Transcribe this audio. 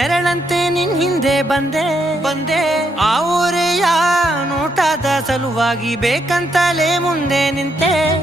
ನೆರಳಂತೆ ನಿನ್ ಹಿಂದೆ ಬಂದೆ ಆ ಊರೆಯ ನೋಟದ ಸಲುವಾಗಿ ಬೇಕಂತಲೇ ಮುಂದೆ ನಿಂತೆ.